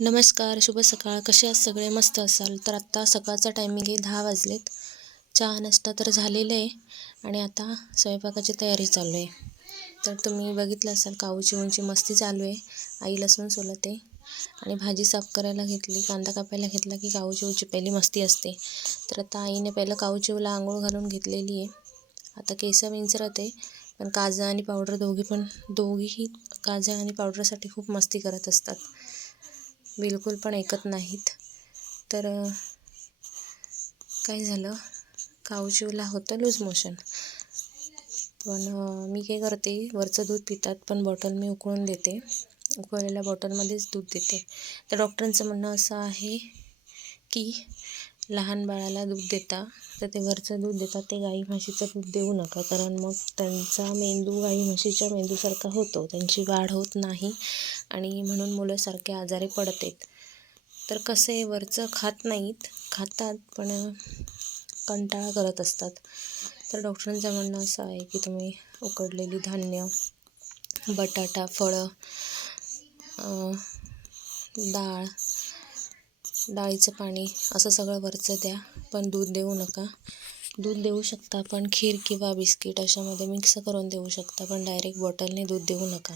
नमस्कार, शुभ सकाळ. कसे आहात सगळे? मस्त असाल तर. आत्ता सकाळचा टायमिंग आहे, 10 वाजलेत. चहा नाश्ता तर झालेला आहे आणि आता स्वयंपाकाची तयारी चालू आहे. तर तुम्ही बघितलं असाल काऊची उंची मस्ती चालू आहे. आई लसूण सोलते आणि भाजी साफ करायला घेतली, कांदा कापायला घेतला की काऊ चिवची पहिली मस्ती असते. तर आता आईने पहिलं काऊ चिवला आंघोळ घालून घेतलेली आहे. आता केस विंचरते, पण काजळ आणि पावडर दोघीही काजळ आणि पावडरसाठी खूप मस्ती करत असतात. बिलकुल पण ऐकत नाहीत. तर काय झालं, काऊचिवला होतं लूज मोशन. पण मी काय करते, वरचं दूध पितात पण बॉटल मी उकळून देते. उकळलेल्या बॉटलमध्येच दूध देते. तर डॉक्टरांचं म्हणणं असं आहे की लहान बाळाला दूध देता तर ते वरचं दूध देतात ते गाई म्हशीचं दूध देऊ नका, कारण मग त्यांचा मेंदू गाई म्हशीच्या मेंदूसारखा होतो, त्यांची वाढ होत नाही आणि म्हणून मुलं सारखे आजारी पडतात. तर कसं आहे, वरचं खातात पण कंटाळा करत असतात. तर डॉक्टरांचं म्हणणं असं आहे की तुम्ही उकडलेली धान्य, बटाटा, फळं, डाळीचं पाणी असं सगळं वरचं द्या, पण दूध देऊ नका. दूध देऊ शकता पण खीर किंवा बिस्किट अशामध्ये मिक्स करून देऊ शकता, पण डायरेक्ट बॉटलने दूध देऊ नका.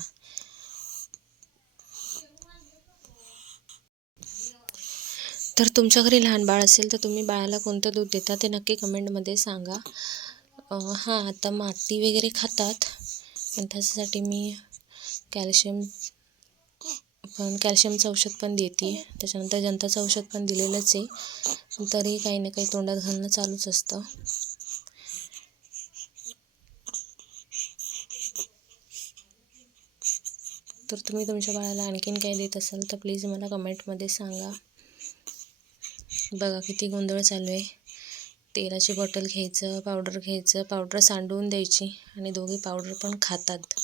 तर तुमच्या घरी लहान बाळ असेल तर तुम्ही बाळाला कोणतं दूध देता ते नक्की कमेंटमध्ये सांगा. हां, आता माती वगैरे खातात, पण त्याच्यासाठी मी कॅल्शियमचं औषध पण देते. त्याच्यानंतर जंताचं औषध पण दिलेलंच आहे, पण तरी काही ना काही तोंडात घालणं चालूच असतं. तर तुम्ही तुमच्या बाळाला आणखीन काय देत असाल तर प्लीज मला कमेंटमध्ये सांगा. बघा किती गोंधळ चालू आहे. तेलाची बॉटल घ्यायचं, पावडर सांडवून द्यायची आणि दोघे पावडर पण खातात.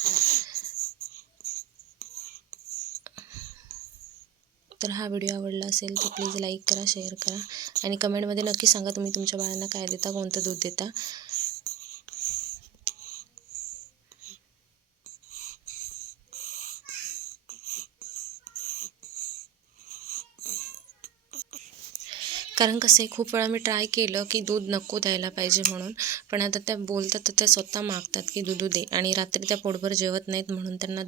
तर हा व्हिडिओ आवडला असेल तर प्लीज लाईक करा, शेअर करा आणि कमेंटमध्ये नक्की सांगा तुम्ही तुमच्या बाळांना काय देता, कोणतं दूध देता. कारण कसं आहे, खूप वेळा मी ट्राय केलं की दूध नको द्यायला पाहिजे म्हणून, पण आता त्या बोलतात तर त्या स्वतः मागतात की दूध दे, आणि रात्री त्या पोटभर जेवत नाहीत म्हणून त्यांना